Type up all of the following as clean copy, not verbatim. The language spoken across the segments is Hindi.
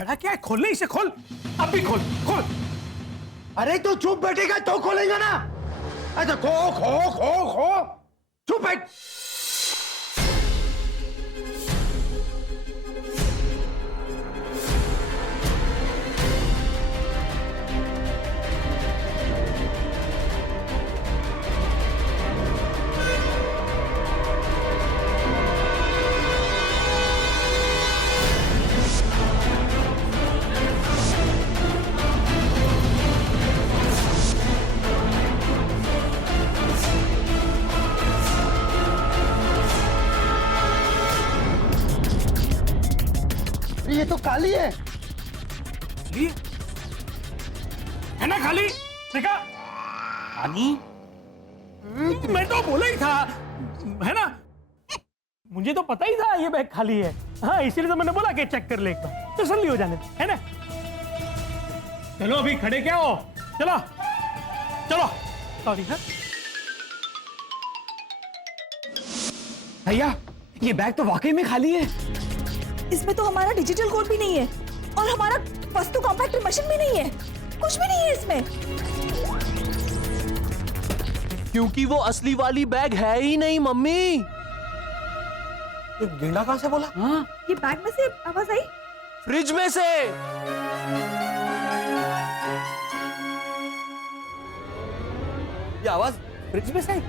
खड़ा क्या है? खोलने इसे, खोल, अब भी खोल, खोल। अरे तो चुप बैठेगा तो खोलेगा ना। अच्छा खो खो खो खो, चुप बैठ। ये तो काली है। खाली है ना? खाली देखा? खाली? मैं तो बोला ही था, है ना? मुझे तो पता ही था ये बैग खाली है। हाँ, इसीलिए तो मैंने बोला कि चेक कर ले एक बार, तसल्ली हो जाने, है ना? चलो अभी खड़े क्या हो, चलो चलो। सॉरी। हाँ भैया, ये बैग तो वाकई में खाली है। इसमें तो हमारा डिजिटल कोड भी नहीं है और हमारा वस्तु कॉम्पैक्टर मशीन भी नहीं है, कुछ भी नहीं है इसमें। क्योंकि वो असली वाली बैग है ही नहीं मम्मी। ये गेंडा कहाँ से बोला? हाँ, ये बैग में से आवाज आई। फ्रिज में से। ये आवाज फ्रिज में से आई।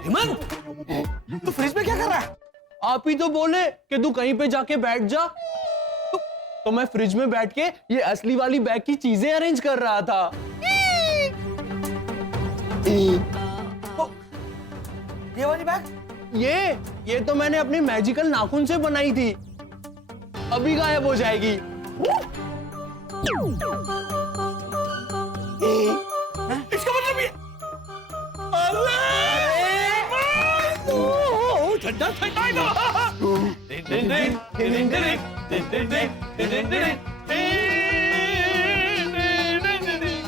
हेमंत, तू फ्रिज में क्या कर रहा है? आप ही तो बोले कि तू कहीं पे जाके बैठ जा, तो मैं फ्रिज में बैठ के ये असली वाली बैग की चीजें अरेंज कर रहा था। ये वाली बैग? ये तो मैंने अपनी मैजिकल नाखून से बनाई थी, अभी गायब हो जाएगी। इसका मतलब ये, ठंडा ठंडा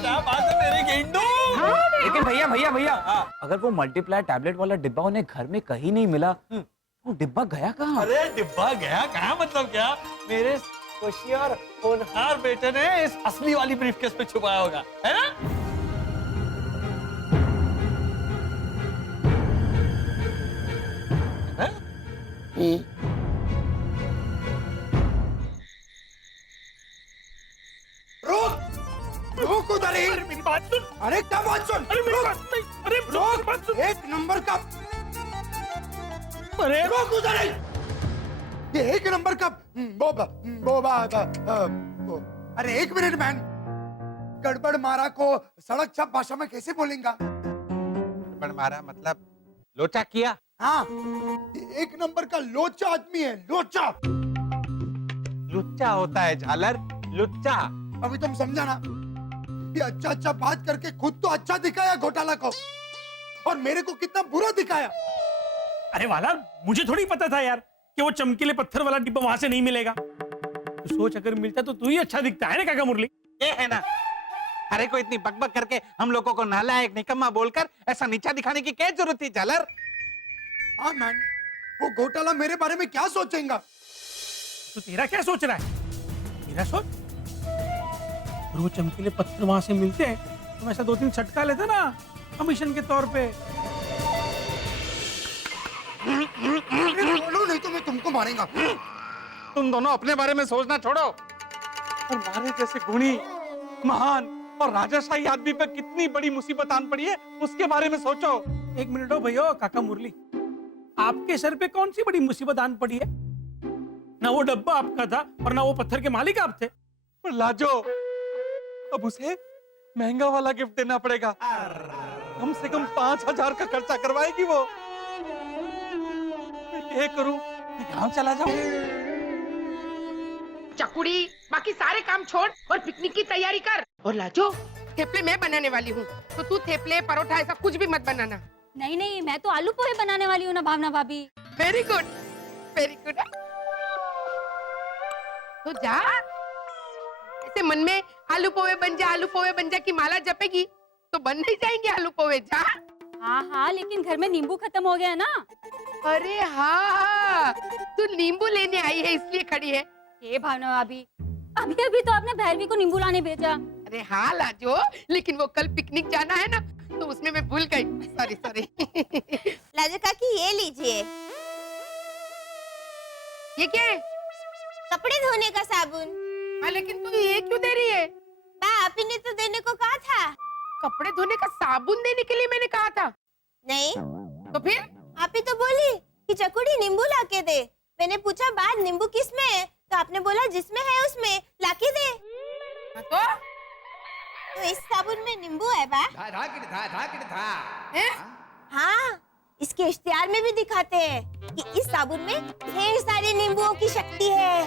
क्या बात है मेरे गेंडो। लेकिन भैया भैया भैया, अगर वो मल्टीप्लाई टैबलेट वाला डिब्बा उन्हें घर में कहीं नहीं मिला, वो डिब्बा गया कहाँ? अरे डिब्बा गया कहाँ मतलब क्या? मेरे होशियार होनहार बेटे ने इस असली वाली ब्रीफकेस पे छुपाया होगा, है ना? रुक रुक उधर ही। अरे मेरी बात सुन। अरे क्या बात सुन? अरे मेरी बात नहीं, अरे रुक, बात सुन। एक नंबर का। अरे रुक उधर ही। ये एक नंबर का अरे एक मिनट मैन, गड़बड़ मारा को सड़क छप भाषा में कैसे बोलेंगा? गड़बड़ मारा मतलब लोचा किया। हाँ, ये एक नंबर का लोचा आदमी है, लोचा। लुच्चा होता है झालर, लुच्चा। अभी तुम समझा ना? ये अच्छा अच्छा बात करके खुद तो अच्छा दिखाया घोटाला को, और मेरे को कितना बुरा दिखाया। अरे वाला, मुझे थोड़ी पता था यार कि वो चमकीले पत्थर वाला डिब्बा वहां से नहीं मिलेगा। तो सोच, अगर मिलता तो तू ही अच्छा दिखता है ना काका मुरली। ये है ना, अरे को इतनी बकबक करके हम लोगों को नालायक निकम्मा बोलकर ऐसा नीचा दिखाने की क्या जरूरत थी झालर? हाँ मैन, वो घोटाला मेरे बारे में क्या सोचेगा? तो तेरा क्या सोच रहा है? तेरा सोच। और वो चमकीले पत्थर वहां से मिलते हैं तो ऐसा 2-3 छटका लेते ना कमीशन के तौर पे। बोलो नहीं तो मैं तुमको मारेगा। तुम दोनों अपने बारे में सोचना छोड़ो और मारे जैसे गुणी, महान और राजाशाही आदमी पे कितनी बड़ी मुसीबत आन पड़ी है उसके बारे में सोचो। एक मिनट हो भैया काका मुरली, आपके सर पे कौन सी बड़ी मुसीबत आन पड़ी है? ना वो डब्बा आपका था और ना वो पत्थर के मालिक आप थे। पर लाजो, अब उसे महंगा वाला गिफ्ट देना पड़ेगा। कम से कम 5,000 का खर्चा करवाएगी वो। मैं ये करूं कि गांव चला जाऊं? चकुड़ी, बाकी सारे काम छोड़ और पिकनिक की तैयारी कर। और लाजो, थेपले मैं बनाने वाली हूँ, तो तू थेपले परोठा ऐसा कुछ भी मत बनाना। नहीं नहीं, मैं तो आलू पोहे बनाने वाली हूँ ना भावना भाभी। Very good, very good. तो जा, ऐसे मन में आलू पोहे बन जा की माला जपेगी तो बन नहीं जाएंगे आलू पोहे। जा। हाँ हाँ, लेकिन घर में नींबू खत्म हो गया ना। अरे हाँ, तू नींबू लेने आई है इसलिए खड़ी है। हे भावना भाभी, अभी अभी तो आपने भैरवी को नींबू लाने भेजा। अरे हाँ लाजो, लेकिन वो कल पिकनिक जाना है ना, तो उसमें मैं भूल गई। Sorry sorry. लाजो काकी ये लीजिए, ये क्या है? कपड़े धोने का साबुन। हाँ, लेकिन तू ये क्यों दे रही है? आप ही ने तो देने को कहा था। कपड़े धोने का साबुन देने के लिए मैंने कहा था। नहीं तो फिर? आप ही तो बोली कि चकुड़ी नींबू लाके दे। मैंने पूछा बाद नींबू किस में है, तो आपने बोला जिसमें है उसमें लाके दे। हाँ, तो इस साबुन में नींबू है बा? हैं? हाँ, इसके इश्तिहार में भी दिखाते हैं कि इस साबुन में ढेर सारे नींबुओं की शक्ति है।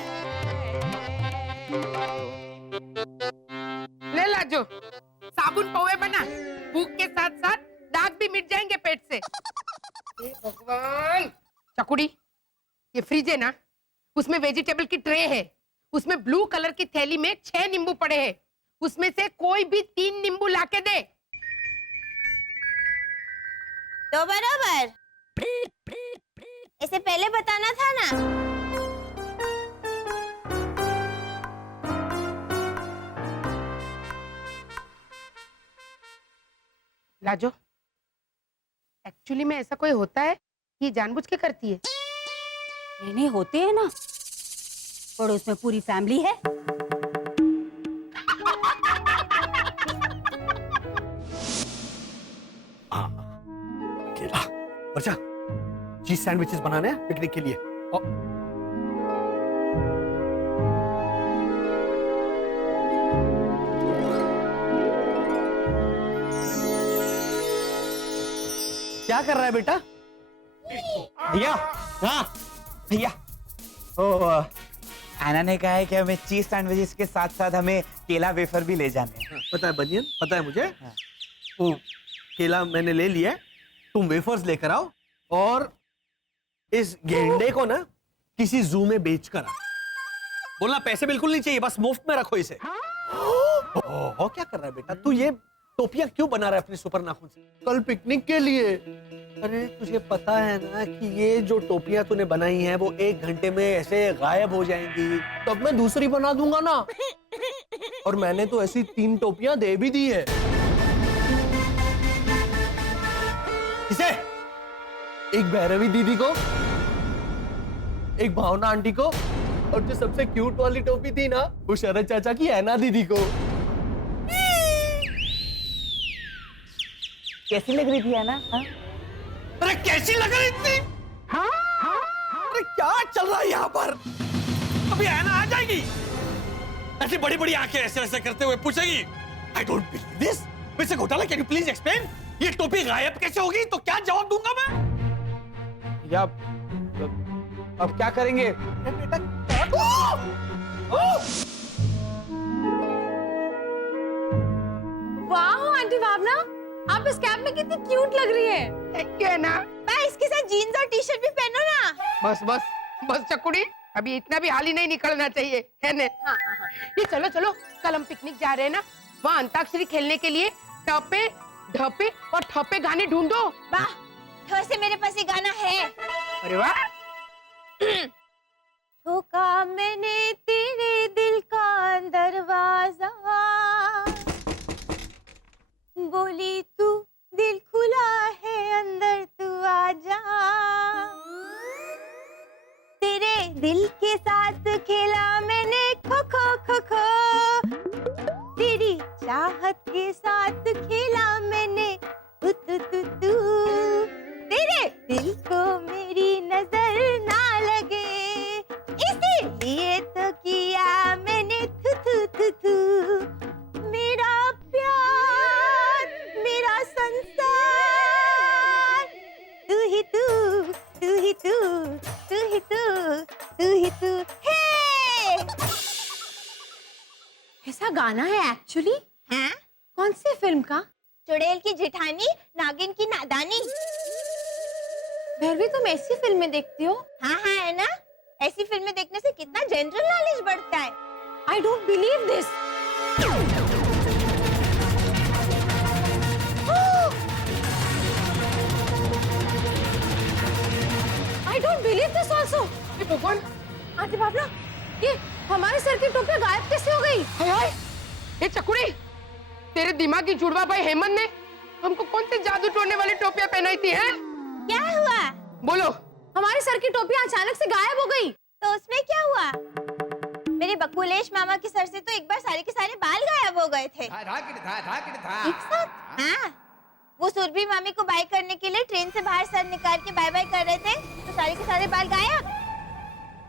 ले लाजो, साबुन पौवे बना, भूख के साथ साथ दाग भी मिट जाएंगे पेट से। हे भगवान। चकुड़ी, ये फ्रिज है ना, उसमें वेजिटेबल की ट्रे है, उसमें ब्लू कलर की थैली में 6 नींबू पड़े हैं, उसमें से कोई भी 3 नींबू लाके दे। तो बराबर, इसे पहले बताना था ना। लाजो, एक्चुअली में ऐसा कोई होता है, ये जानबूझ के करती है। नहीं होते हैं ना, पड़ोस में पूरी फैमिली है। केला, वर्षा, चीज सैंडविचेस बनाने हैं पिकनिक के लिए। क्या कर रहा है बेटा? भैया, हाँ भैया, ओ आना ने कहा है कि हमें चीज सैंडविचेस के साथ साथ हमें केला वेफर भी ले जाने हैं। पता है बनियन, पता है मुझे। वो केला मैंने ले लिया है, तुम वेफर्स लेकर आओ और इस गेंडे को ना किसी जू में बेच कर आओ। बोलना पैसे बिल्कुल नहीं चाहिए, बस मुफ्त में रखो इसे। ओह, क्या कर रहा है बेटा तू? ये टोपियां क्यों बना रहा है अपने सुपर नाखून से? कल पिकनिक के लिए। अरे तुझे पता है ना कि ये जो टोपियां तूने बनाई हैं वो 1 घंटे में ऐसे गायब हो जाएंगी। तब मैं दूसरी बना दूंगा ना। और मैंने तो ऐसी 3 टोपियां दे भी दी है। किसे? एक भैरवी दीदी को, एक भावना आंटी को, और जो सबसे क्यूट वाली टोपी थी ना, वो शरद चाचा की ऐना दीदी को। कैसी लग रही थी है ना? हाँ? अरे कैसी लग रही थी? अरे क्या चल रहा है यहाँ पर? अभी है ना आ जाएगी, ऐसी बड़ी बड़ी आंखें ऐसे ऐसे करते हुए पूछेगी, I don't believe this mister घोटाला, कैन यू प्लीज एक्सप्लेन? ये टोपी गायब कैसे होगी? तो क्या जवाब दूंगा मैं? या अब क्या करेंगे? बेटा वाह आंटी भावना, आप इस कैप में कितनी क्यूट लग रही है। थैंक यू है ना। बा, इसके साथ जीन्स और टी-शर्ट भी पहनो ना। बस बस बस चकुड़ी, अभी इतना भी हाल ही नहीं निकलना चाहिए, है ना? हाँ, हाँ, हाँ। ये चलो चलो, कल हम पिकनिक जा रहे हैं ना, वहाँ अंताक्षरी खेलने के लिए टपे ढपे और ठपे गाने ढूंढो। वाह, ठो से मेरे पास ये गाना है। अरे वाह। ठोका मैंने तेरे दिल का दरवाजा, बोली तू दिल खुला है अंदर तू आजा, तेरे दिल के साथ खेला मैंने खो खो खो खो, तेरी चाहत के साथ खेला मैंने तू तू तू तू, तेरे दिल को मेरी नजर ना लगे, इसीलिए तो किया मैंने थू थू थू थू, मेरा प्यार मेरा संसार, तू ही तू तू ही तू तू ही तू तू ही तू। हे, ऐसा गाना है एक्चुअली? हाँ? कौन सी फिल्म का? चुड़ैल की जेठानी नागिन की नादानी। भैरवी, तुम ऐसी फिल्में देखती हो? हाँ हाँ, है ना? ऐसी फिल्में देखने से कितना जनरल नॉलेज बढ़ता है। आई don't believe this. I don't believe this also. ये भगवान, आंटी बाबला, ये हमारे सर की टोपी गायब कैसे हो गई? हाय हाय, ये चकुड़ी, तेरे दिमागी जुड़वा भाई हेमंत ने हमको कौन सी जादू टोड़ने वाली टोपियां पहनाई थी हैं? क्या हुआ? बोलो। हमारे सर की टोपी अचानक से गायब हो गई। तो उसमें क्या हुआ? मेरे बकुलेश मामा के सर से तो एक बार सारे के सारे बाल गायब हो गए थे। एक साथ? हाँ, वो सुरभि मामी को बाय करने के लिए ट्रेन से बाहर सर निकाल के बाय बाय कर रहे थे, तो सारे के सारे बाल गायब।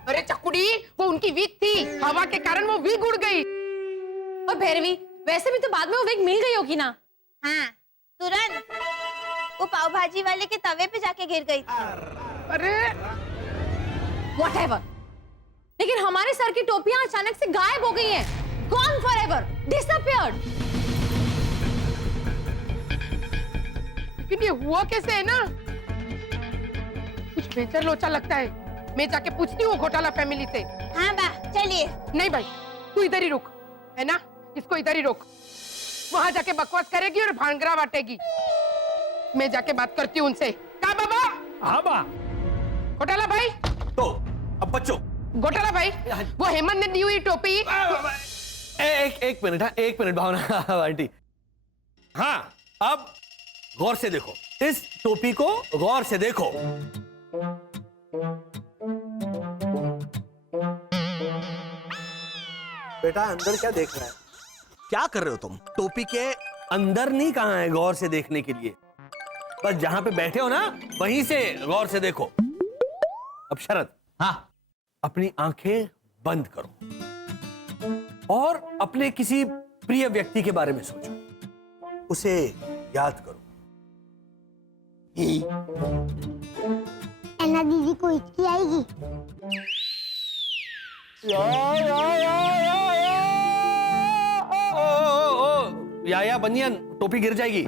अरे चकुड़ी, वो उनकी वीक थी, हवा के कारण वो वीक उड़ गई। और भैरवी, वैसे भी तो बाद में वो विग मिल गई होगी ना? हाँ, तुरंत वो पाव भाजी वाले के तवे पे जाके गिर गई थी। अरे Whatever. लेकिन हमारे सर की टोपियां अचानक से गायब हो गई हैं। Gone forever. Disappeared. लेकिन ये हुआ कैसे है ना? कुछ बेचर लोचा लगता है। मैं जाके पूछती हूँ घोटाला फैमिली से। हाँ बा, चलिए। नहीं भाई, तू इधर ही रुक, है ना? इसको इधर ही रोक। वहां जाके बकवास करेगी और भांगरा बांटेगी। मैं जाके बात करती हूँ उनसे। का बाबा? हाँ बा। घोटाला भाई। तो अब बच्चों, घोटाला भाई, वो हेमंत ने दी हुई टोपी। एक मिनट, हाँ, एक मिनट भावना आंटी। हाँ, अब गौर से देखो, इस टोपी को गौर से देखो। बेटा अंदर क्या देख रहा है? क्या कर रहे हो तुम? टोपी के अंदर नहीं, कहाँ है गौर से देखने के लिए? बस जहां पे बैठे हो ना, वहीं से गौर से देखो। अब शरद, हाँ, अपनी आंखें बंद करो और अपने किसी प्रिय व्यक्ति के बारे में सोचो, उसे याद करो। ऐना दीदी को हिचकी आएगी। या बनियन, टोपी गिर जाएगी।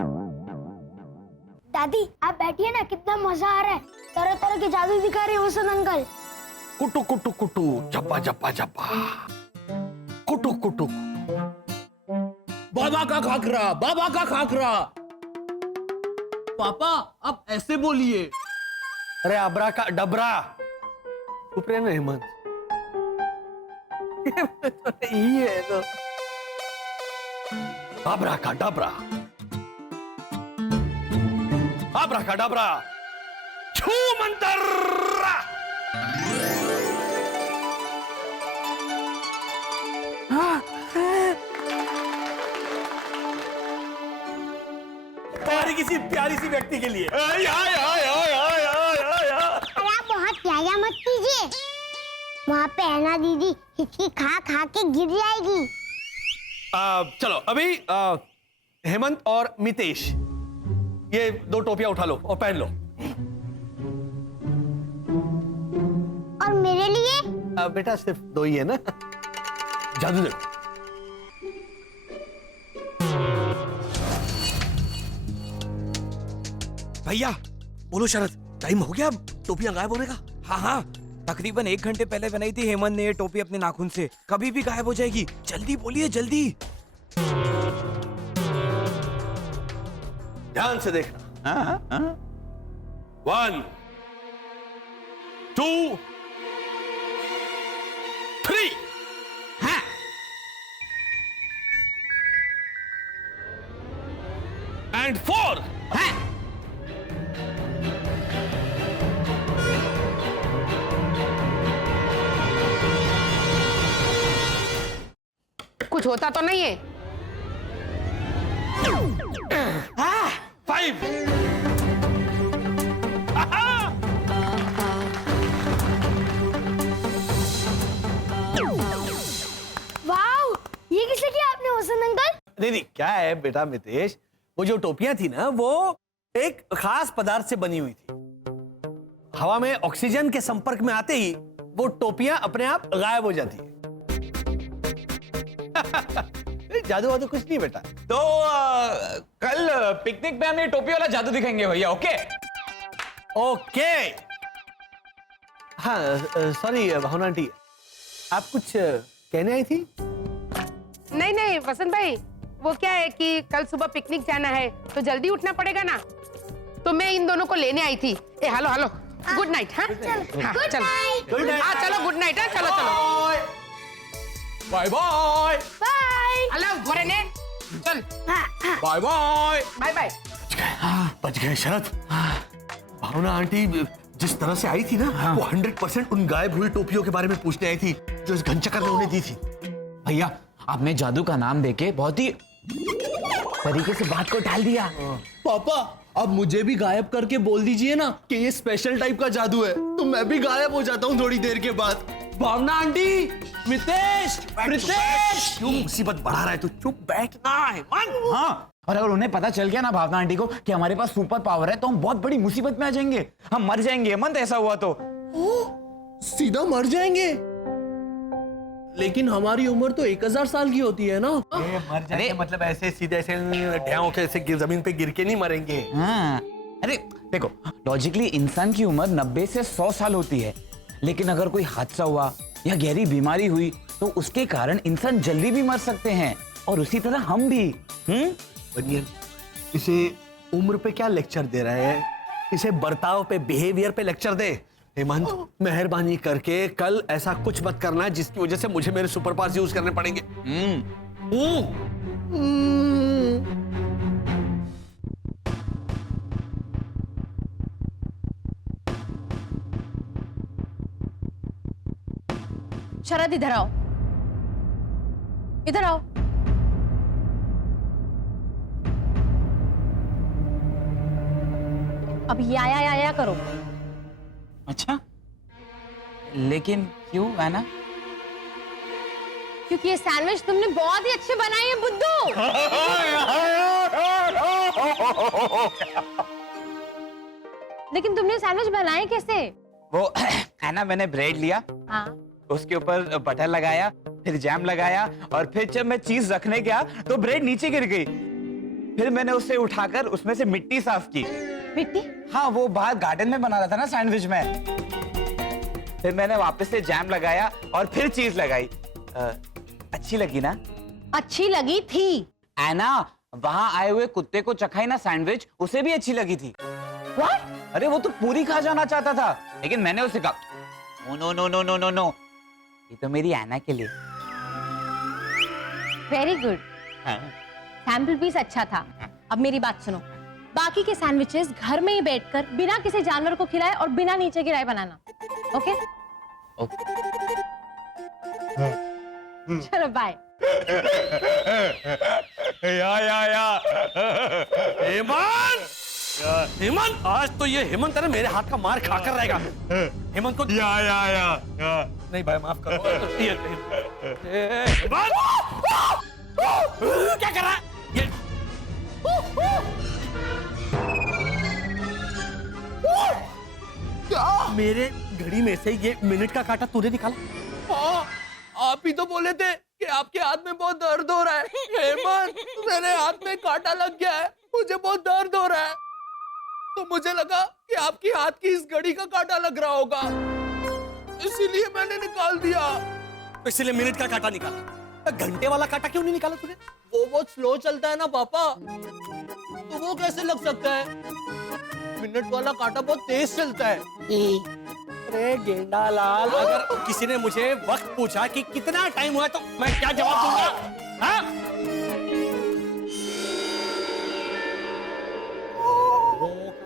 दादी, आप बैठिए ना, कितना मजा आ रहा है। तरह तरह के जादू दिखा रहे हैं वसंत अंकल। कुटु कुटु कुटु, जप्पा जप्पा जप्पा, कुटु कुटु। बाबा का खाकरा, बाबा का खाकरा। पापा, आप ऐसे बोलिए। अरे अबरा का डबरा। चुप रहे ना हेमंत। ये है तो अबरा का डबरा, अबरा का डबरा, छू मंतर। तुम्हारी किसी प्यारी सी व्यक्ति के लिए। अरे आप बहुत प्यारा मत कीजिए, वहाँ पे ऐना दीदी हिचकी खा खा के गिर जाएगी। चलो अभी हेमंत और मितेश, ये दो टोपियां उठा लो और पहन लो। और मेरे लिए? बेटा सिर्फ दो ही है ना। जादू देखो। भैया बोलो शरद, टाइम हो गया अब टोपियां गायब होने का? हाँ हाँ, तकरीबन 1 घंटे पहले बनाई थी हेमंत ने ये टोपी अपने नाखून से, कभी भी गायब हो जाएगी। जल्दी बोलिए, जल्दी। ध्यान से देखना। 1 2 3। हाँ। एंड 4। हाँ। कुछ होता तो नहीं है? 5। वाओ, ये किसे किया आपने वसंत अंकल? नहीं, क्या है बेटा मितेश, वो जो टोपियां थी ना, वो एक खास पदार्थ से बनी हुई थी। हवा में ऑक्सीजन के संपर्क में आते ही वो टोपियां अपने आप गायब हो जाती है। जादू वादू कुछ नहीं बेटा। तो कल पिकनिक पे हम ये टोपी वाला जादू दिखाएंगे भैया। Okay okay. हाँ सॉरी भावना आंटी, आप कुछ कहने आई थी? नहीं नहीं वसंत भाई, वो क्या है कि कल सुबह पिकनिक जाना है तो जल्दी उठना पड़ेगा ना, तो मैं इन दोनों को लेने आई थी। ए हेलो हेलो, गुड नाइट। हाँ गुड चलो नाइट। हाँ चलो गुड नाइट। हाँ चलो चलो बाय बाय बाय। हेलो गोरेने चल बाय बाय। Bye bye. बच गए शरद। भावना आंटी जिस तरह से आई थी ना, वो 100% उन गायब हुई टोपियों के बारे में पूछने आई थी जो इस घनचक्कर ने उन्हें दी थी। भैया आपने जादू का नाम देके बहुत ही तरीके से बात को टाल दिया। पापा अब मुझे भी गायब करके बोल दीजिए ना कि ये स्पेशल टाइप का जादू है, तो मैं भी गायब हो जाता हूँ थोड़ी देर के बाद। भावना आंटी, मितेश, प्रितेश, क्यों मुसीबत बढ़ा रहा है? तू चुप बैठना है मन। हाँ, और अगर उन्हें पता चल गया ना भावना आंटी को कि हमारे पास सुपर पावर है, तो हम बहुत बड़ी मुसीबत में आ जाएंगे। हम मर जाएंगे हेमंत, ऐसा हुआ तो। सीधा मर जाएंगे? लेकिन हमारी उम्र तो 1000 साल की होती है ना। मर जाएंगे मतलब ऐसे सीधे ऐसे ढेउ के ऐसे जमीन पे गिर के नहीं मरेंगे। हाँ, अरे देखो लॉजिकली इंसान की उम्र 90 से 100 साल होती है, लेकिन अगर कोई हादसा हुआ या गहरी बीमारी हुई तो उसके कारण इंसान जल्दी भी मर सकते हैं, और उसी तरह हम भी। बनियन इसे उम्र पे क्या लेक्चर दे रहा है? इसे बर्ताव पे, बिहेवियर पे लेक्चर दे। हेमंत मेहरबानी करके कल ऐसा कुछ मत करना जिसकी वजह से मुझे मेरे सुपर पावर्स यूज करने पड़ेंगे। शरद इधर आओ, इधर आओ। अब या करो। अच्छा, लेकिन क्यों है ना? क्योंकि ये सैंडविच तुमने बहुत ही अच्छे बनाए हैं बुद्धू। लेकिन तुमने सैंडविच बनाए कैसे? वो है ना, मैंने ब्रेड लिया, हाँ उसके ऊपर बटर लगाया, फिर जैम लगाया, और फिर जब मैं चीज रखने गया तो ब्रेड नीचे गिर गई। फिर मैंने उसे उठाकर उसमें से मिट्टी साफ की। मिट्टी? हाँ, वो बाहर गार्डन में बना रहा था ना सैंडविच में। फिर मैंने वापस से जैम लगाया और फिर चीज लगाई। अच्छी लगी ना? अच्छी लगी थी। ऐना, वहां आए हुए कुत्ते को चखाई ना सैंडविच, उसे भी अच्छी लगी थी। What? अरे वो तो पूरी खा जाना चाहता था, लेकिन मैंने उसे कहा no no no no no no, ये तो मेरी ऐना के लिए। Very good. सैंपल पीस अच्छा था। अब मेरी बात सुनो, बाकी के सैंडविचेस घर में ही बैठकर बिना किसी जानवर को खिलाए और बिना नीचे गिराए बनाना। ओके? चलो बाय। हेमंत आज तो ये हेमंत है ना मेरे हाथ का मार खाकर रहेगा। हेमंत को या नहीं भाई माफ करो। क्या कर रहा है ये? मेरे घड़ी में से ये मिनट का कांटा तूने निकाला? आप ही तो बोले थे कि आपके हाथ में बहुत दर्द हो रहा है। हेमंत मेरे हाथ में कांटा लग गया है, मुझे बहुत दर्द हो रहा है, तो मुझे लगा कि आपकी हाथ की इस घड़ी का कांटा लग रहा होगा, इसीलिए मैंने निकाल दिया। तो इसीलिए मिनट का कांटा निकाला। घंटे वाला कांटा क्यों नहीं निकाला तूने? वो बहुत स्लो चलता है ना पापा, तो वो कैसे लग सकता है? मिनट वाला कांटा बहुत तेज चलता है। अरे गेंडा लाल, अगर किसी ने मुझे वक्त पूछा कि कितना टाइम हुआ तो मैं क्या जवाब दूंगा? हाँ?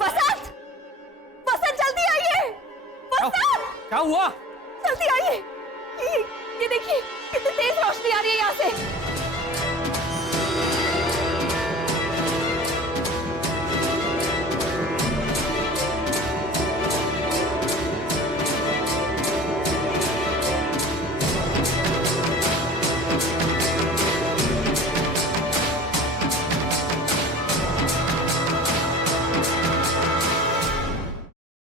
बसंत! बसंत जल्दी आइए! बसंत! क्या हुआ? जल्दी आइए! ये देखिए कितनी तेज रोशनी आ रही है यहाँ से।